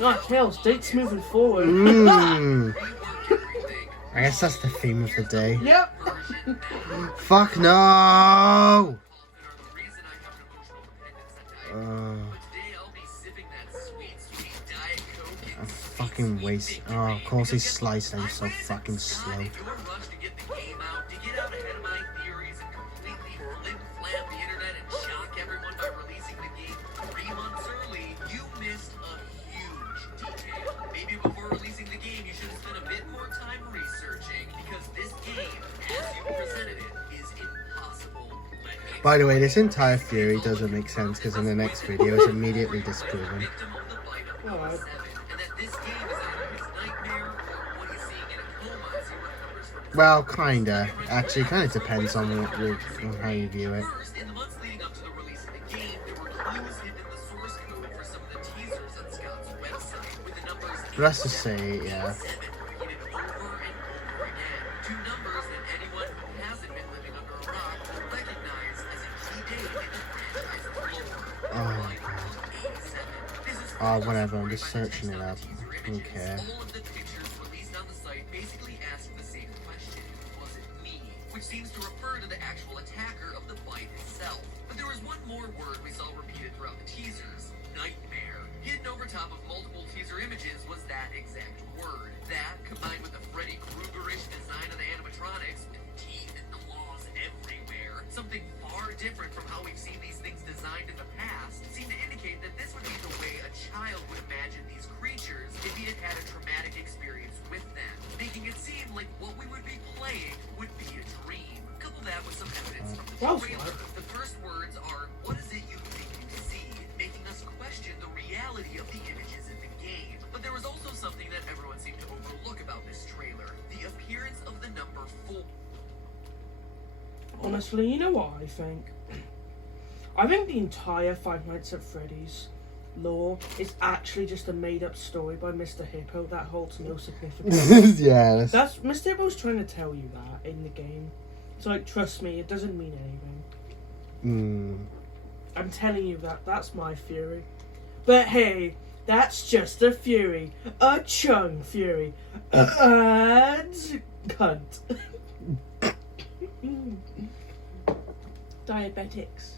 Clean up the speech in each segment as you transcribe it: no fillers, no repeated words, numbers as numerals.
Like hell, date's moving forward. I guess that's the theme of the day. Yep. Fuck no! I fucking waste. Oh, of course he's sliced. I'm so fucking slow. By the way, this entire theory doesn't make sense because in the next video it's immediately disproven. Alright. Well, kinda. Actually, kind of depends on how you view it. But let's just say, yeah. Oh my god. Oh, whatever, I'm just searching it up. I don't care. Which seems to refer to the actual attacker of the bite itself. But there was one more word we saw repeated throughout the teasers. Nightmare. Hidden over top of multiple teaser images was that exact word. That, combined with the Freddy Krueger-ish design of the animatronics, with teeth and claws everywhere, something far different from how we've seen these things designed in the past, seemed to indicate that this would be the way a child would imagine these creatures if he had had a traumatic experience with them, making it seem like what we would be playing would be a dream. Couple that with some evidence from the trailer. The first words are, "What is it you think you see?" making us question the reality of the images in the game. But there was also something that everyone seemed to overlook about this trailer: the appearance of the number 4. Honestly, you know what I think? I think the entire Five Nights at Freddy's lore is actually just a made-up story by Mr. Hippo that holds no significance. Yeah, that's Mr. Hippo's trying to tell you that in the game. It's like, trust me, it doesn't mean anything. I'm telling you that. That's my theory. But hey, that's just a theory. A chung theory. And cunt. Diabetics.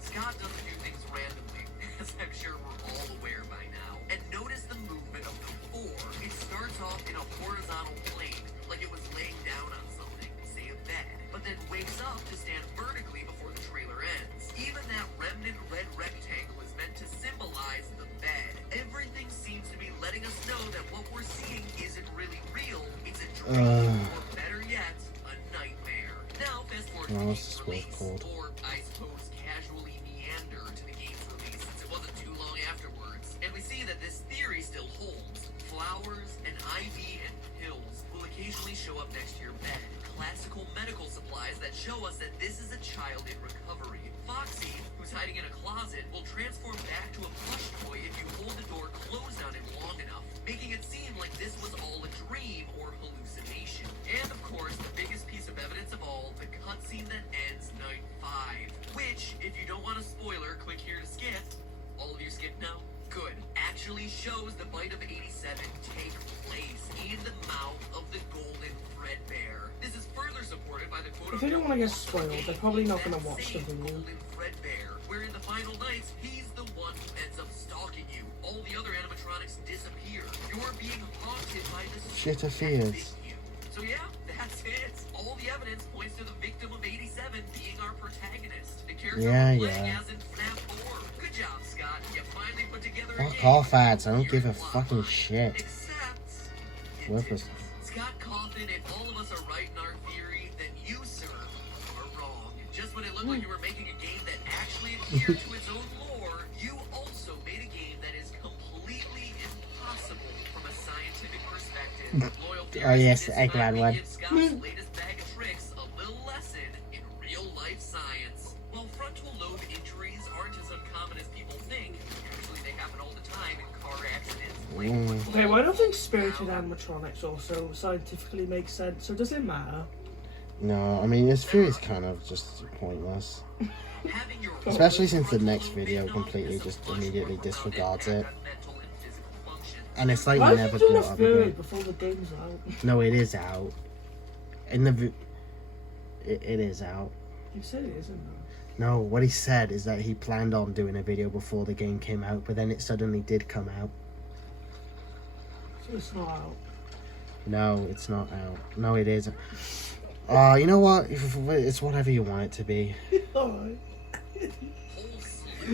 Scott doesn't do things randomly, as I'm sure we're all aware by now. And notice the movement of the 4. It starts off in a horizontal plane, like it was laying down on something, say a bed, but then wakes up to stand vertically before the trailer ends. Even that remnant red rectangle is meant to symbolize the bed. Everything seems to be letting us know that what we're seeing isn't really real. It's a dream, or better yet, a nightmare. Now, fast forward to the game's release, or I suppose casually meander to the game's release since it wasn't too long afterwards. And we see that this theory still holds. Flowers and ivy and pills will occasionally show up next to your bed. Classical medical supplies that show us that this is a child in recovery. Foxy, who's hiding in a closet, will transform back to a plush toy if you hold the door closed on him long enough, making it seem like this was all a dream or hallucination. And of course, the biggest piece of evidence of all, the cutscene that ends night 5. Which, if you don't want a spoiler, click here to skip. All of you skip now? Good. Actually shows the bite of 87 take place in the mouth of the golden Fredbear. This is further supported by the quote. If they don't want to get spoiled, they're probably not going to watch the video. Golden Fredbear, where in the final nights, he's the one who ends up stalking you. All the other animatronics disappear. You're being haunted by this shit of fears. So yeah, that's it. All the evidence points to the victim of 87 being our protagonist. The character we're playing as in FNAF 4. Good job, Scott. You finally put together a game. Fuck off, ads. I don't give a fucking shit. Except... Worthless. Scott Coffin, if all of us are right in our theory, then you, sir, are wrong. Just when it looked like you were making a game that actually adhered to its own lore, you also made a game that is completely impossible from a scientific perspective. Oh yes, the Eggman one. Scott's latest bag of tricks, a little lesson in real-life science. While frontal lobe injuries aren't as uncommon as people think, usually they happen all the time in car accidents. Okay, well, I don't think spirited animatronics also scientifically makes sense, so does it matter? No, I mean, this theory is kind of just pointless. Especially since the next video completely just immediately disregards it. And it's like Why never is he doing a brought up theory again. before the game's out? No, it is out. In the it is out. You said it isn't though. No, what he said is that he planned on doing a video before the game came out, but then it suddenly did come out. So it's not out. No, it's not out. No, it isn't. You know what? It's whatever you want it to be. Alright.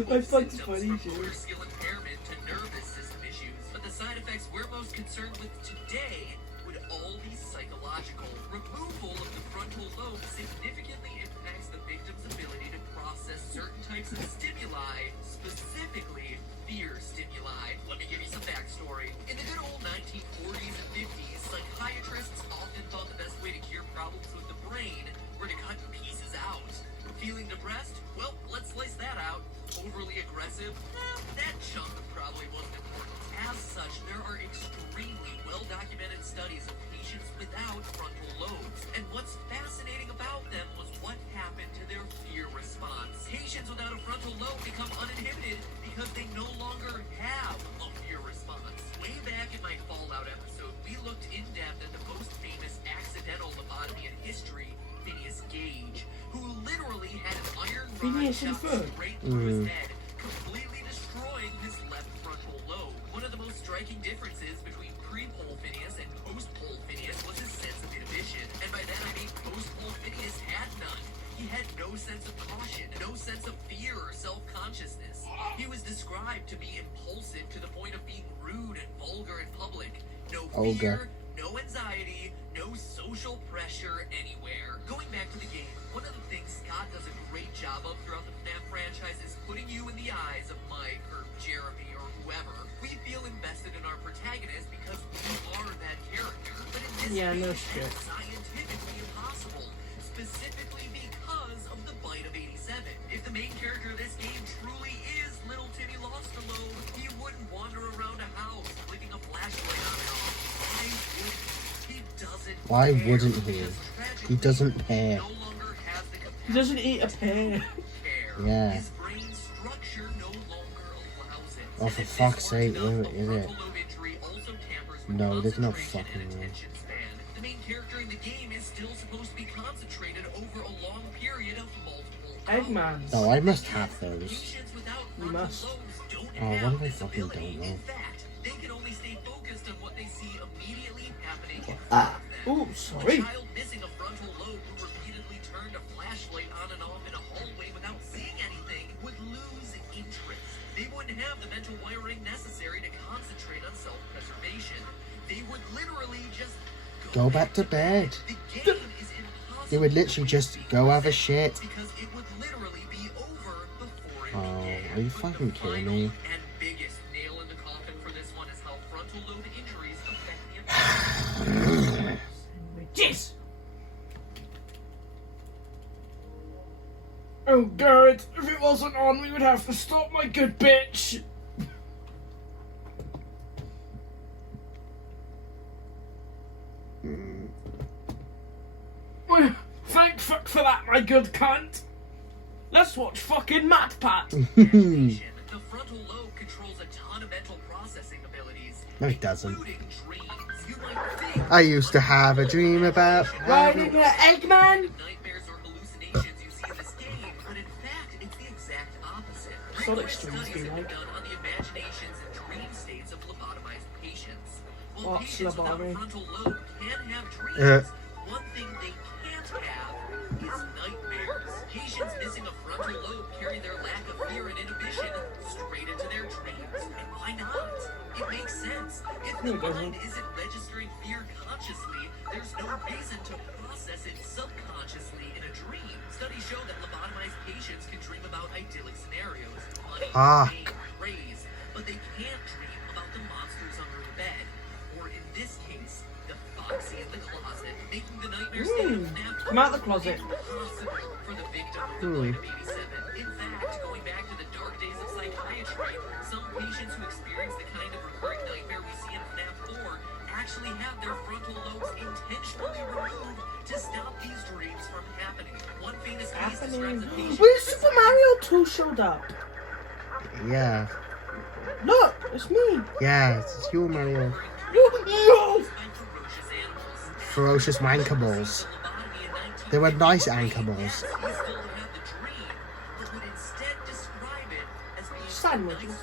My fun's funny, from dude. motor skill impairment to nervous system issues. But the side effects we're most concerned with today would all be psychological. Removal of the frontal lobe significantly impacts the victim's ability to process certain types of stimuli, specifically fear stimuli. Let me give you some backstory. In the good old 1940s and 50s, psychiatrists often thought the best way to cure problems with the brain were to cut pieces out. Feeling depressed? Well, let's slice that out. Overly aggressive? That chunk probably wasn't important. As such, there are extremely well-documented studies of patients without frontal lobes. And what's fascinating about them was what happened to their fear response. Patients without a frontal lobe become uninhibited because they no longer have a fear response. Way back in my Fallout episode, we looked in depth at the most famous accidental lobotomy in history, Phineas Gage, who literally had an iron rod Phineas and shoved Ferb. straight through his head, completely destroying his left frontal lobe. One of the most striking differences between pre-pole Phineas and post-pole Phineas was his sense of inhibition. And by that I mean post-pole Phineas had none. He had no sense of caution, no sense of fear or self-consciousness. He was described to be impulsive to the point of being rude and vulgar in public. No fear, no anxiety, no social pressure anywhere. Going back to the game, one of the things Scott does a great job of throughout the FNAF franchise is putting you in the eyes of Mike or Jeremy or whoever. We feel invested in our protagonist because we are that character. But in this Yeah, no case, shit. that's scientifically impossible. Specifically because of the bite of 87. If the main character of this game truly is little Timmy lost a lobe, he wouldn't wander around a house flicking a flashlight on and off. Why wouldn't he? He doesn't Why care, wouldn't he? because He doesn't care. no longer has the He doesn't eat a capacity pear. to care. Yeah. His brain structure no longer allows it. Oh, And for if this fuck's weren't sake, enough, is a it? frontal lobe injury also tampers with No, there's no concentration fucking and way. attention span. The main character in the game is still supposed to be concentrated over a long period of multiple hours. Eggman. Oh, I must have those. Patients without You frontal must. lobes don't Oh, have what if I this fucking ability. don't know? In fact, they can only stay focused on what they see immediately happening in front Ah. of them. Oh, sorry. A child missing a frontal lobe who repeatedly turned a flashlight on and off in a hallway without seeing anything would lose interest. They wouldn't have the mental wiring necessary to concentrate on self-preservation. They would literally just Go back to bed. The game is impossible. They would literally just go have a shit. Because it would literally be over before it Oh, began. are you But fucking the kidding final me? and biggest nail in the coffin for this one is how frontal lobe injuries affect the immune Jeez. Oh god, if it wasn't on, we would have to stop, my good bitch. Thank fuck for that, my good cunt. Let's watch fucking MatPat. imagination. The frontal lobe controls a ton of mental processing abilities, No, it doesn't. including dreams. You might think I used to have a dream about. Riding an Eggman. nightmares or hallucinations you see in this game, but in fact, it's the exact opposite. Sonic Rigorous streams studies be have been like. done on the imaginations and dream states of lobotomized patients. While What's patients without a lobotomy? frontal lobe can have dreams, one thing they can't have is nightmares. Patients missing a frontal lobe carry their lack of fear and inhibition straight into their dreams. And why not? It makes sense. If the No, it doesn't. mind isn't registering fear consciously, there's no reason to process it subconsciously in a dream. Studies show that lobotomized patients can dream about idyllic scenarios, money, Fuck. fame, praise, but they can't dream about the monsters under the bed, or in this case, the foxy in the closet, making the nightmare state of FNAF I'm out the closet. impossible for the victim with the bite of 87. In fact, going back to the dark days of psychiatry, some patients who experience the kind of recurring nightmare we see in FNAF 4 actually have their frontal lobes intentionally removed to stop these dreams from happening. One famous case describes a patient When Super Mario 2 showed up. Yeah. Look, It's me. Yeah, it's Super Mario. No! Ferocious wankables. They were nice ankables. Sandwiches.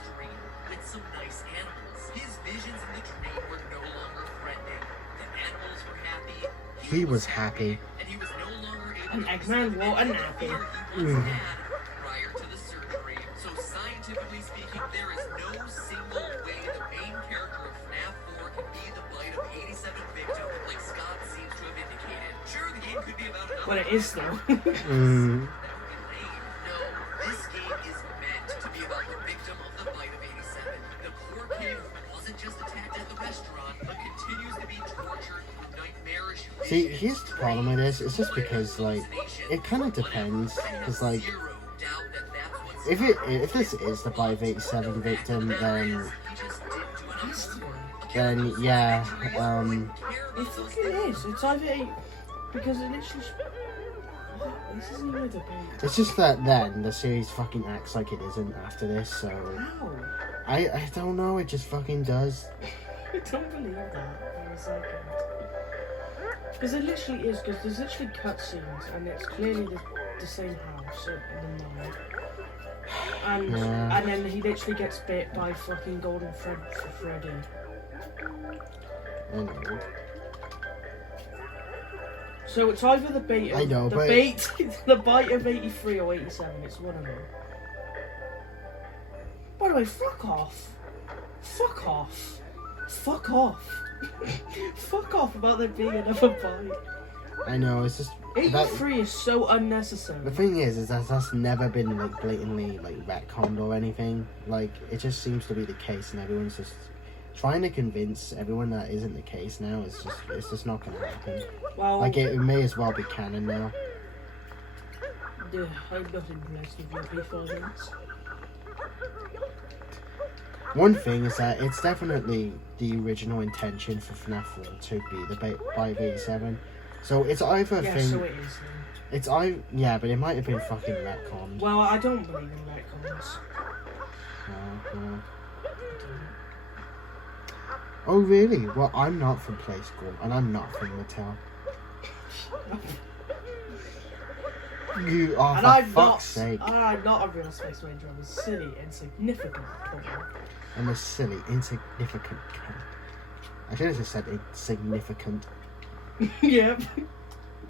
With some nice animals. His visions in the dream were no longer threatening. The animals were happy. He was happy. And he was no longer able An to Eggman wore a nappy. he once had prior to the surgery. So scientifically speaking, there is no single way the main character of FNAF 4 can be the bite of 87 victim, like Scott seems to have indicated. Sure, the game could be about another. Well, it is though. That would be lame. No, this game is meant to be about the victim of the bite of 87. The poor kid who wasn't just attacked at the restaurant, but continues to be tortured through nightmarish visions. See, here's the problem with this. It's just because, like, it kind of depends. Because, like, if this is the bite of 87 victim, then yeah, It fucking is. It's either because it literally. This isn't even a debate. it's just that then the series fucking acts like it isn't after this. So How? I don't know. It just fucking does. I don't believe that for a second. Because it literally is. Because there's literally cutscenes, and it's clearly the same house in the mall. And Yeah. and then he literally gets bit by fucking Golden Freddy. Anyway. So it's either the bait of I know, the but- bait the bite of 83 or 87, it's one of them. By the way, fuck off. Fuck off. Fuck off. Fuck off about there being another bite. I know. It's just 83 is so unnecessary. the thing is that that's never been like blatantly like retconned or anything. Like it just seems to be the case, and everyone's just trying to convince everyone that isn't the case now. It's just not gonna happen. Well, Like it may as well be canon now. yeah, I'm not impressed with your performance. One thing is that it's definitely the original intention for FNAF 4 to be the bite of 87. So it's either a Yeah, thing. so it is then. It's yeah, but it might have been fucking retconned. Well, I don't believe in retcons. No. Oh really? Well, I'm not from Play School, and I'm not from Mattel. You are, And for I'm fuck's sake. I'm not a real Space Ranger. I'm a silly, insignificant killer. I'm a silly, insignificant cunt. I should have just said insignificant. Yep.